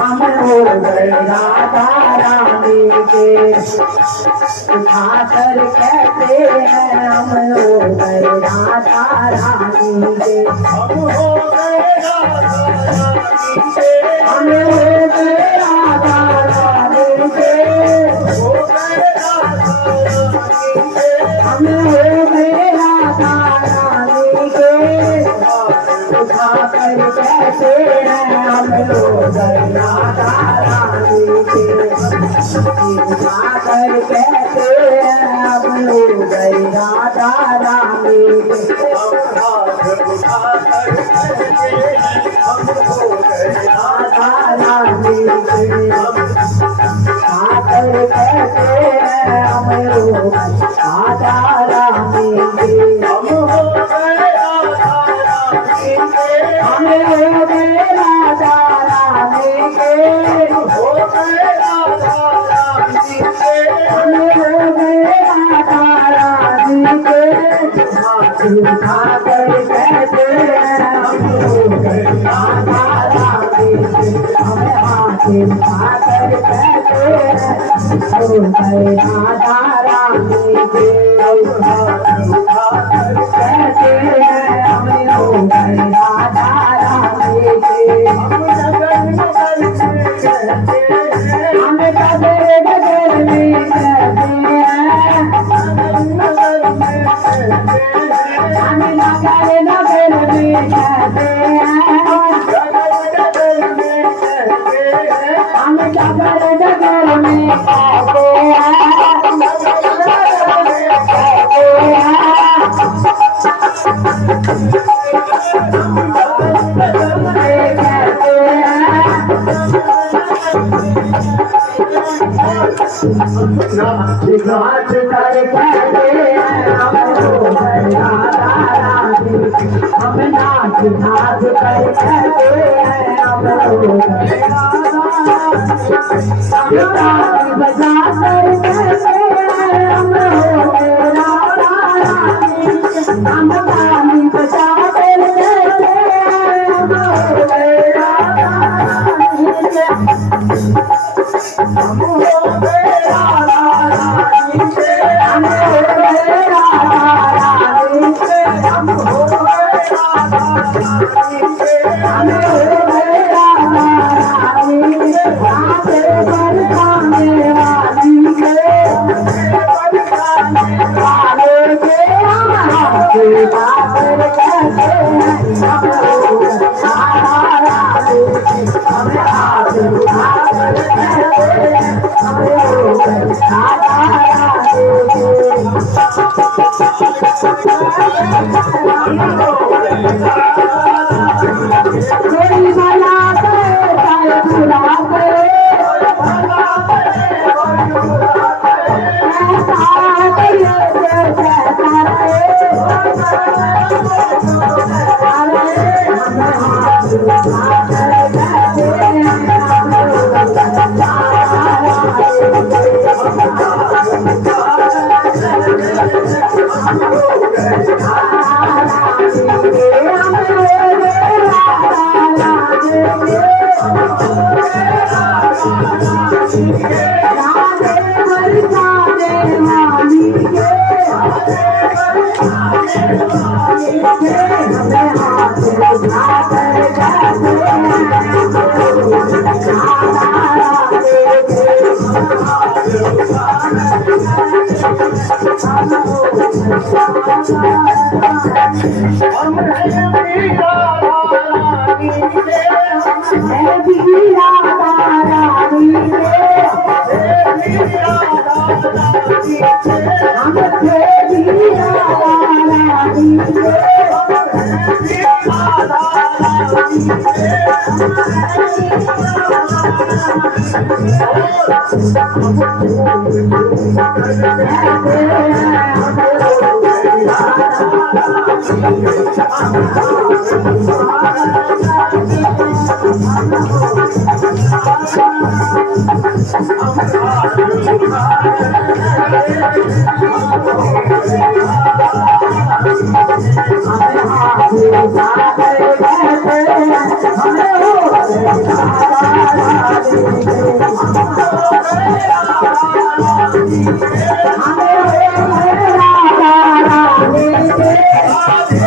हम हो गए राधा रानी के उठाकर कहते हैं हम हो गए राधा रानी के हम हो गए राधा रानी के हम हो गए राधा रानी के हो गए राधा रानी के हम हो गए राधा रानी के उठाकर कहते हैं हम हो गए राधा रानी के उठाकर कहते हैं हम हो गए राधा रानी के उठाकर कहते हैं हम हो गए राधा रानी के उठाकर कहते हैं हम हो गए राधा रानी के हम हो गए राधा रानी के हम हो गए राधा रानी के हो गए राधा रानी के हम हो गए राधा रानी के उठाकर कहते हैं हम हो गए राधा रानी के हमें हाथ उठाकर कहते हैं हो गए राधा रानी के उठाकर कहते हैं हमें हो गए राधा रानी के हम नगर नगर में कहते हैं हम नगर नगर में कहते हैं नगर नगर में कहते हैं हम नगर नगर में कहते हैं नगर नगर में कहते हैं हम नगर नगर में कहते हैं नगर नगर में कहते हैं नाच कर कहते हैं हम हो गए राधा रानी हम नाच नाच कर कहते हैं हम हो गए राधा रानी बजा कर कहते हैं हम हो गए राधा रानी हम गानी बजा कर कहते हैं हम हो गए राधा रानी हम हो गए राधा रानी के हम हो गए राधा रानी के हम हो गए राधा रानी के हम हो गए राधा रानी के राधे बरसाने वाली के बरसाने वाले के हम हाथ उठाकर कहते हैं हम हो गए राधा रानी के हम हाथ उठाकर कहते हैं हम हो गए राधा रानी के कोई भला करे चाहे बुरा करे ऐसा करिए जैसा करे हम हाथ उठाकर कहते हैं हम हो गए राधा Hare हमें हो गए राधा रानी के हमें हो गए राधा रानी के